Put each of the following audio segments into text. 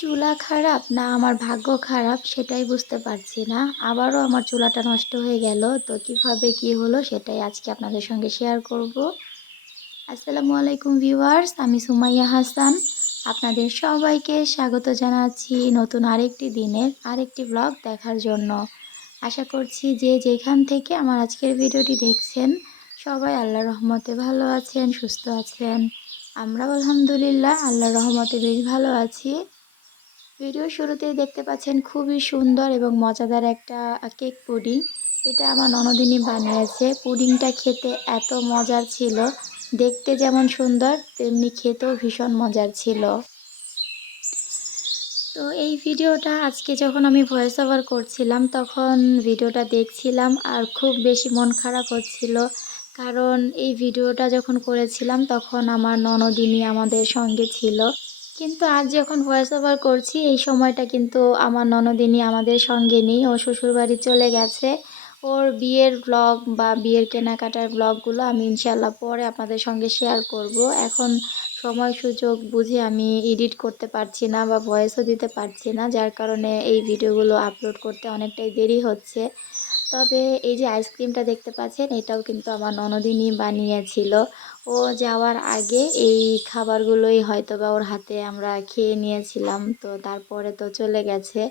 চুলা খারাপ না আমার ভাগ্য খারাপ সেটাই বুঝতে পারছি না। আবারও আমার চুলাটা নষ্ট হয়ে গেল। তো কীভাবে কি হলো সেটাই আজকে আপনাদের সঙ্গে শেয়ার করব। আসসালামু আলাইকুম ভিউয়ার্স আমি সুমাইয়া হাসান। আপনাদের সবাইকে স্বাগত জানাচ্ছি নতুন আরেকটি দিনের আরেকটি ব্লগ দেখার জন্য। আশা করছি যে যেখান থেকে আমার আজকের ভিডিওটি দেখছেন, সবাই আল্লাহ রহমতে ভালো আছেন, সুস্থ আছেন। আমরাও আলহামদুলিল্লাহ আল্লাহ রহমতে বেশ ভালো আছি। ভিডিও শুরুতেই দেখতে পাচ্ছেন খুবই সুন্দর এবং মজাদার একটা কেক পুডিং। এটা আমার ননদিনী বানিয়েছে। পুডিংটা খেতে এত মজার ছিল। দেখতে যেমন সুন্দর, তেমনি খেতেও ভীষণ মজার ছিল। তো এই ভিডিওটা আজকে যখন আমি ভয়েস ওভার করছিলাম, তখন ভিডিওটা দেখছিলাম আর খুব বেশি মন খারাপ হচ্ছিল। কারণ এই ভিডিওটা যখন করেছিলাম, তখন আমার ননদিনী আমাদের সঙ্গে ছিল। কিন্তু আজ যখন ভয়েস ওভার করছি, এই সময়টা কিন্তু আমার ননদিনী আমাদের সঙ্গে নেই। ও শ্বশুরবাড়ি চলে গেছে। ওর বিয়ের ব্লগ বা বিয়ের কেনাকাটার ব্লগগুলো আমি ইনশাল্লাহ পরে আপনাদের সঙ্গে শেয়ার করব। এখন সময় সুযোগ বুঝে আমি এডিট করতে পারছি না বা ভয়েসও দিতে পারছি না, যার কারণে এই ভিডিওগুলো আপলোড করতে অনেকটাই দেরি হচ্ছে। তবে এই যে আইসক্রিমটা দেখতে পাচ্ছেন, এটাও কিন্তু আমার ননদিনই বানিয়েছিল। ও যাওয়ার আগে এই খাবারগুলোই হয়তো বা ওর হাতে আমরা খেয়ে নিয়েছিলাম, তো তারপরে তো চলে গেছে।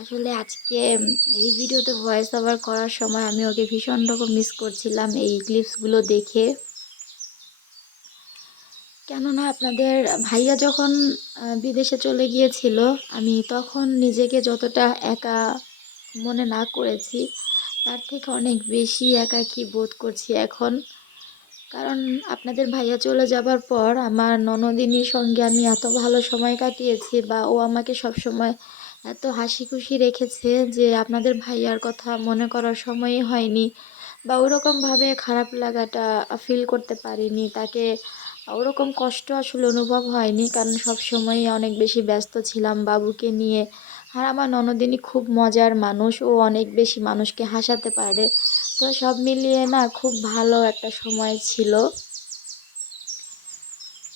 আসলে আজকে এই ভিডিওতে ভয়েস ওভার করার সময় আমি ওকে ভীষণ রকম মিস করছিলাম এই ক্লিপসগুলো দেখে। কেননা আপনাদের ভাইয়া যখন বিদেশে চলে গিয়েছিল, আমি তখন নিজেকে যতটা একা মনে না করেছি তার থেকে অনেক বেশি একাকী বোধ করছি এখন। কারণ আপনাদের ভাইয়া চলে যাবার পর আমার ননদিনীর সঙ্গে আমি এত ভালো সময় কাটিয়েছি বা ও আমাকে সব সময় এত হাসি খুশি রেখেছে যে আপনাদের ভাইয়ার কথা মনে করার সময়ই হয়নি বা ওরকমভাবে খারাপ লাগাটা ফিল করতে পারিনি। তাকে ওরকম কষ্ট আসলে অনুভব হয়নি কারণ সব সময়ই অনেক বেশি ব্যস্ত ছিলাম বাবুকে নিয়ে। আর আমার ননদিনী খুব মজার মানুষ। ও অনেক বেশি মানুষকে হাসাতে পারে। তো সব মিলিয়ে না খুব ভালো একটা সময় ছিল।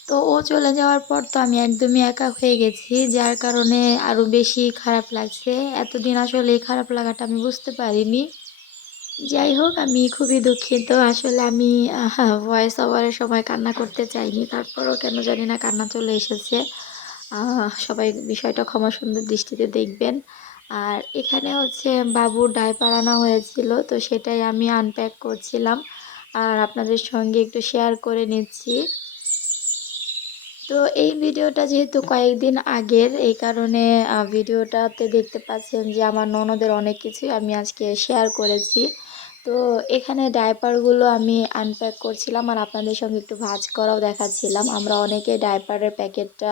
তো ও চলে যাওয়ার পর তো আমি একদমই একা হয়ে গেছি, যার কারণে আরও বেশি খারাপ লাগছে। এতদিন আসলে এই খারাপ লাগাটা আমি বুঝতে পারিনি। যাই হোক, আমি খুবই দুঃখিত। আসলে আমি ভয়েস ওভারের সময় কান্না করতে চাইনি। তারপরও কেন জানি না কান্না চলে এসেছে। সবাই বিষয়টা ক্ষমা সুন্দর দৃষ্টিতে দেখবেন। আর এখানে হচ্ছে বাবুর ডাইপার আনা হয়েছিল, তো সেটাই আমি আনপ্যাক করছিলাম। আর আপনাদের সঙ্গে একটু শেয়ার করে নিচ্ছি। তো এই ভিডিওটা যেহেতু কয়েকদিন আগের, এই কারণে ভিডিওটাতে দেখতে পাচ্ছেন যে আমার ননদের অনেক কিছুই আমি আজকে শেয়ার করেছি। তো এখানে ডাইপারগুলো আমি আনপ্যাক করছিলাম আর আপনাদের সঙ্গে একটু ভাজ করাও দেখাচ্ছিলাম। আমরা অনেকে ডাইপারের প্যাকেটটা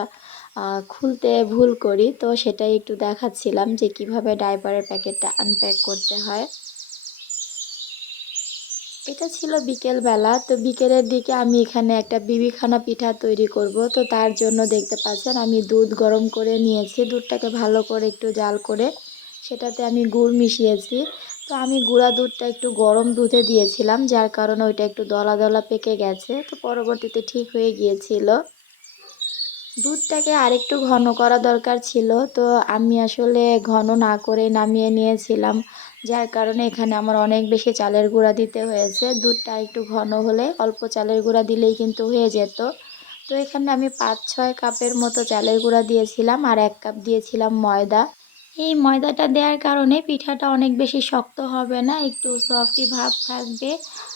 খুলতে ভুল করি। তো সেটাই একটু দেখাচ্ছিলাম যে কীভাবে ডাইপারের প্যাকেটটা আনপ্যাক করতে হয়। এটা ছিল বিকেলবেলা। তো বিকেলের দিকে আমি এখানে একটা বিবিখানা পিঠা তৈরি করব। তো তার জন্য দেখতে পাচ্ছেন আমি দুধ গরম করে নিয়েছি। দুধটাকে ভালো করে একটু জাল করে সেটাতে আমি গুড় মিশিয়েছি। তো আমি গুঁড়া দুধটা একটু গরম দুধে দিয়েছিলাম, যার কারণে ওইটা একটু দলা দলা পেকে গেছে। তো পরবর্তীতে ঠিক হয়ে গিয়েছিল। দুধটাকে আরেকটু ঘন করা দরকার ছিল, তো আমি আসলে ঘন না করে নামিয়ে নিয়েছিলাম। যার কারণে এখানে আমার অনেক বেশি চালের গুঁড়া দিতে হয়েছে। দুধটা একটু ঘন হলে অল্প চালের গুঁড়া দিলেই কিন্তু হয়ে যেত। তো এখানে আমি পাঁচ ছয় কাপের মতো চালের গুঁড়া দিয়েছিলাম আর এক কাপ দিয়েছিলাম ময়দা। এই ময়দাটা দেওয়ার কারণে পিঠাটা অনেক বেশি শক্ত হবে না, একটু সফটি ভাব থাকবে।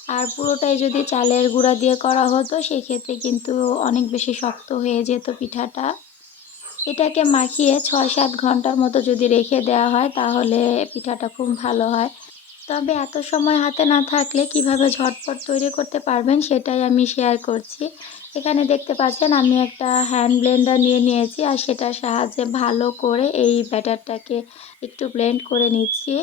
আর পুরোটাই যদি চালের গুঁড়া দিয়ে করা হতো, সেক্ষেত্রে কিন্তু অনেক বেশি শক্ত হয়ে যেত পিঠাটা। এটাকে মাখিয়ে ছয় সাত ঘণ্টার মতো যদি রেখে দেওয়া হয়, তাহলে পিঠাটা খুব ভালো হয়। তবে এত সময় হাতে না থাকলে কীভাবে ঝটপট তৈরি করতে পারবেন, সেটাই আমি শেয়ার করছি। এখানে দেখতে পাচ্ছেন আমি একটা হ্যান্ড ব্লেন্ডার নিয়ে নিয়েছি আর সেটার সাহায্যে ভালো করে এই ব্যাটারটাকে একটু ব্লেন্ড করে নিচ্ছি।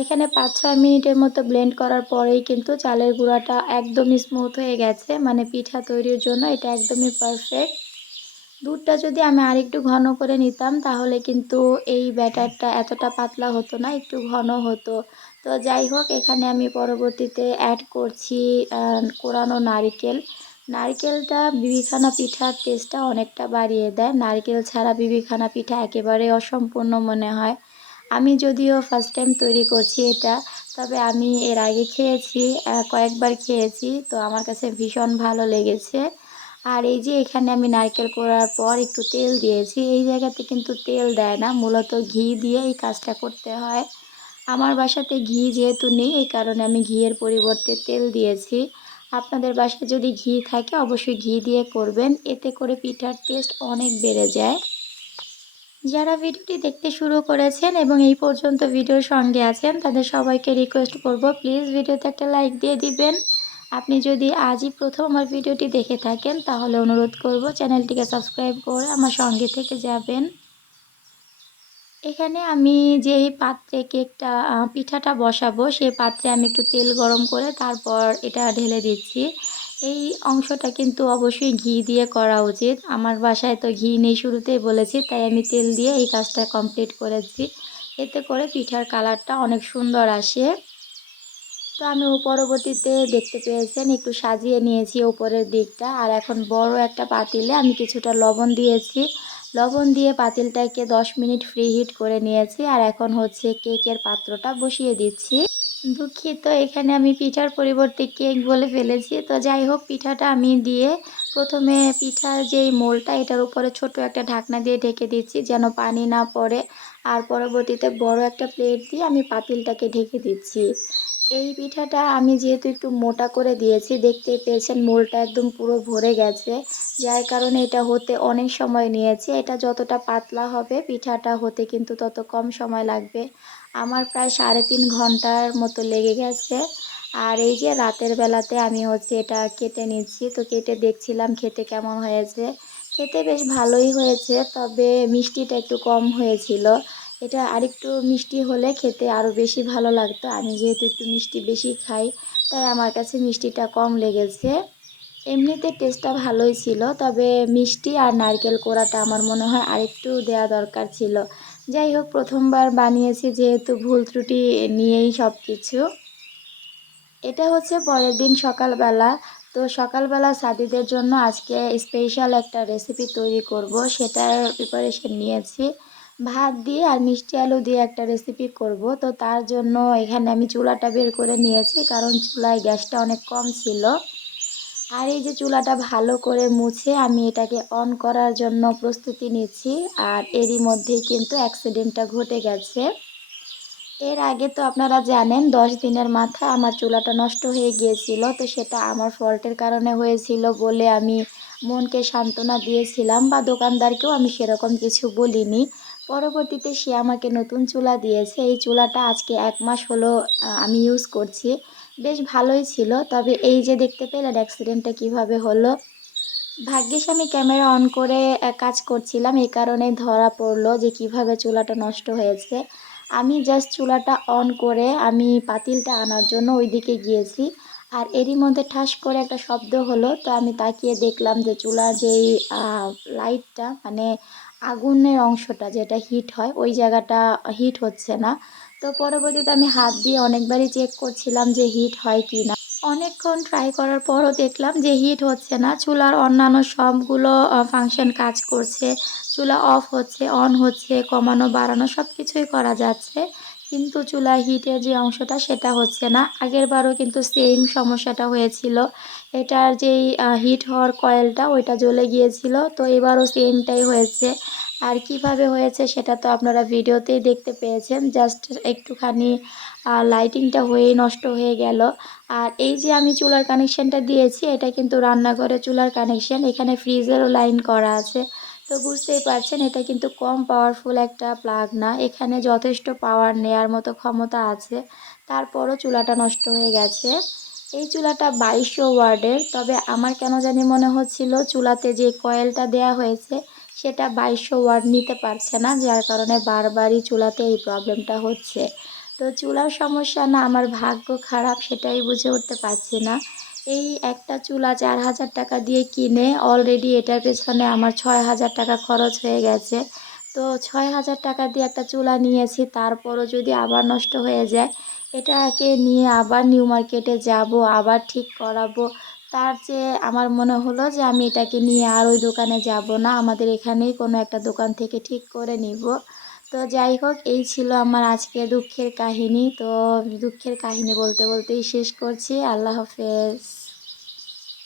এখানে পাঁচ ছয় মিনিটের মতো ব্লেন্ড করার পরেই কিন্তু চালের গুঁড়াটা একদমই স্মুথ হয়ে গেছে মানে পিঠা তৈরির জন্য এটা একদমই পারফেক্ট দুধটা যদি আমি আরেকটু ঘন করে নিতাম তাহলে কিন্তু এই ব্যাটারটা এতটা পাতলা হতো না, একটু ঘন হতো। তো যাই হোক, এখানে আমি পরবর্তীতে অ্যাড করছি কোরানো নারিকেল। নারকেলটা বিবিখানা পিঠার টেস্টটা অনেকটা বাড়িয়ে দেয়। নারকেল ছাড়া বিবিখানা পিঠা একেবারে অসম্পূর্ণ মনে হয়। আমি যদিও ফার্স্ট টাইম তৈরি করছি এটা, তবে আমি এর আগে খেয়েছি কয়েকবার খেয়েছি, তো আমার কাছে ভীষণ ভালো লেগেছে। আর এই যে এখানে আমি নারকেল করার পর একটু তেল দিয়েছি, এই জায়গাতে কিন্তু তেল দেয় না, মূলত ঘি দিয়ে এই কাজটা করতে হয়। আমার বাসাতে ঘি যেহেতু নেই, এই কারণে আমি ঘিয়ের পরিবর্তে তেল দিয়েছি। আপনাদের বাসায় যদি ঘি থাকে, অবশ্যই ঘি দিয়ে করবেন। এতে করে পিঠার টেস্ট অনেক বেড়ে যায়। যারা ভিডিওটি দেখতে শুরু করেছেন এবং এই পর্যন্ত ভিডিওর সঙ্গে আছেন, তাদের সবাইকে রিকোয়েস্ট করব প্লিজ ভিডিওতে একটা লাইক দিয়ে দিবেন। আপনি যদি আজই প্রথম আমার ভিডিওটি দেখে থাকেন, তাহলে অনুরোধ করব, চ্যানেলটিকে সাবস্ক্রাইব করে আমার সঙ্গে থেকে যাবেন। এখানে আমি যেই পাত্রে কেকটা পিঠাটা বসাবো, সেই পাত্রে আমি একটু তেল গরম করে তারপর এটা ঢেলে দিচ্ছি। এই অংশটা কিন্তু অবশ্যই ঘি দিয়ে করা উচিত। আমার বাসায় তো ঘি নেই শুরুতেই বলেছি, তাই আমি তেল দিয়ে এই কাজটা কমপ্লিট করেছি। এতে করে পিঠার কালারটা অনেক সুন্দর আসে। তো আমি পরবর্তীতে দেখতে পেয়েছেন, একটু সাজিয়ে নিয়েছি ওপরের দিকটা। আর এখন বড় একটা পাতিলে আমি কিছুটা লবণ দিয়েছি। লবণ দিয়ে পাতিলটাকে 10 মিনিট ফ্রি হিট করে নিয়েছি আর এখন হচ্ছে কেকের পাত্রটা বসিয়ে দিচ্ছি। দুঃখিত, এখানে আমি পিঠার পরিবর্তে কেক বলে ফেলেছি। তো যাই হোক, পিঠাটা আমি দিয়ে প্রথমে পিঠার যেই মোলটা, এটার উপরে ছোট একটা ঢাকনা দিয়ে ঢেকে দিচ্ছি যেন পানি না পড়ে। আর পরবর্তীতে বড় একটা প্লেট দিয়ে আমি পাতিলটাকে ঢেকে দিচ্ছি। এই পিঠাটা আমি যেহেতু একটু মোটা করে দিয়েছি দেখতে পেয়েছেন মোলটা একদম পুরো ভরে গেছে। যার কারণে এটা হতে অনেক সময় নিয়েছে। এটা যতটা পাতলা হবে পিঠাটা হতে কিন্তু তত কম সময় লাগবে। আমার প্রায় সাড়ে তিন ঘণ্টার মতো লেগে গেছে। আর এই যে রাতের বেলাতে আমি হচ্ছে এটা কেটে নিচ্ছি। তো কেটে দেখছিলাম খেতে কেমন হয়েছে। খেতে বেশ ভালোই হয়েছে, তবে মিষ্টিটা একটু কম হয়েছিল। এটা আরেকটু মিষ্টি হলে খেতে আরও বেশি ভালো লাগতো। আমি যেহেতু একটু মিষ্টি বেশি খাই, তাই আমার কাছে মিষ্টিটা কম লেগেছে। এমনিতে টেস্টটা ভালোই ছিল, তবে মিষ্টি আর নারকেল কোড়াটা আমার মনে হয় আরেকটু দেওয়া দরকার ছিল। যাই হোক, প্রথমবার বানিয়েছি যেহেতু ভুল ত্রুটি নিয়েই সব কিছু এটা হচ্ছে পরের দিন সকালবেলা। তো সকালবেলা সাদিদের জন্য আজকে স্পেশাল একটা রেসিপি তৈরি করব, সেটার প্রিপারেশন নিয়েছি। ভাত দিয়ে আর মিষ্টি আলু দিয়ে একটা রেসিপি করব। তো তার জন্য এখানে আমি চুলাটা বের করে নিয়েছি, কারণ চুলায় গ্যাসটা অনেক কম ছিল। আর এই যে চুলাটা ভালো করে মুছে আমি এটাকে অন করার জন্য প্রস্তুতি নিচ্ছি, আর এরই মধ্যেই কিন্তু অ্যাক্সিডেন্টটা ঘটে গেছে। এর আগে তো আপনারা জানেন, দশ দিনের মাথায় আমার চুলাটা নষ্ট হয়ে গিয়েছিল, তো সেটা আমার ফল্টের কারণে হয়েছিল বলে আমি মনকে সান্ত্বনা দিয়েছিলাম বা দোকানদারকেও আমি সেরকম কিছু বলিনি। পরবর্তীতে সে আমাকে নতুন চুলা দিয়েছে। এই চুলাটা আজকে এক মাস হলো আমি ইউজ করছি। বেশ ভালোই ছিল। তবে এই যে দেখতে পেলেন অ্যাক্সিডেন্টটা কীভাবে হলো? ভাগ্যিস আমি ক্যামেরা অন করে কাজ করছিলাম। এই কারণে ধরা পড়ল যে কীভাবে চুলাটা নষ্ট হয়েছে। আমি জাস্ট চুলাটা অন করে, আমি পাতিলটা আনার জন্য ওই দিকে গিয়েছি। আর এরই মধ্যে ঠাস করে একটা শব্দ হলো। তো আমি তাকিয়ে দেখলাম যে চুলার যেই লাইটটা মানে আগুনের অংশটা যেটা হিট হয়, ওই জায়গাটা হিট হচ্ছে না। তো পরবর্তীতে আমি হাত দিয়ে অনেকবারই চেক করছিলাম যে হিট হয় কি না অনেকক্ষণ ট্রাই করার পরও দেখলাম যে হিট হচ্ছে না। চুলার অন্যান্য সবগুলো ফাংশন কাজ করছে। চুলা অফ হচ্ছে অন হচ্ছে, কমানো, বাড়ানো সব কিছুই করা যাচ্ছে। কিন্তু চুলা হিটের যে অংশটা সেটা হচ্ছে না। আগের বারও কিন্তু সেম সমস্যাটা হয়েছিল। এটার যেই হিট হওয়ার কয়েলটা ওইটা জ্বলে গিয়েছিল। তো এবারও সেমটাই হয়েছে। আর কীভাবে হয়েছে সেটা তো আপনারা ভিডিওতেই দেখতে পেয়েছেন। জাস্ট একটুখানি লাইটিংটা হয়েই নষ্ট হয়ে গেল। আর এই যে আমি চুলার কানেকশানটা দিয়েছি, এটা কিন্তু রান্নাঘরে চুলার কানেকশান এখানে ফ্রিজেরও লাইন করা আছে। তো বুঝতেই পারছেন, এটা কিন্তু কম পাওয়ারফুল একটা প্লাগ না। এখানে যথেষ্ট পাওয়ার নেয়ার মতো ক্ষমতা আছে। তারপরও চুলাটা নষ্ট হয়ে গেছে। এই চুলাটা বাইশশো ওয়ার্ডের, তবে আমার কেন জানি মনে হচ্ছিল চুলাতে যে কয়েলটা দেয়া হয়েছে, সেটা বাইশশো ওয়ার্ড নিতে পারছে না, যার কারণে বারবারই চুলাতে এই প্রবলেমটা হচ্ছে। তো চুলার সমস্যা না, আমার ভাগ্য খারাপ, সেটাই বুঝে উঠতে পারছি না। এই একটা চুলা চার হাজার টাকা দিয়ে কিনে অলরেডি এটার পেছনে আমার ছয় হাজার টাকা খরচ হয়ে গেছে। তো ছয় হাজার টাকা দিয়ে একটা চুলা নিয়েছি, তারপরও যদি আবার নষ্ট হয়ে যায়, এটাকে নিয়ে আবার নিউ মার্কেটে যাব, আবার ঠিক করাবো। তার চেয়ে আমার মনে হলো যে আমি এটাকে নিয়ে আর ওই দোকানে যাব না, আমাদের এখানেই কোনো একটা দোকান থেকে ঠিক করে নিব। তো যাই হোক, এই ছিল আমার আজকে দুঃখের কাহিনী। তো দুঃখের কাহিনী বলতে বলতেই শেষ করছি। আল্লাহ হাফেজ।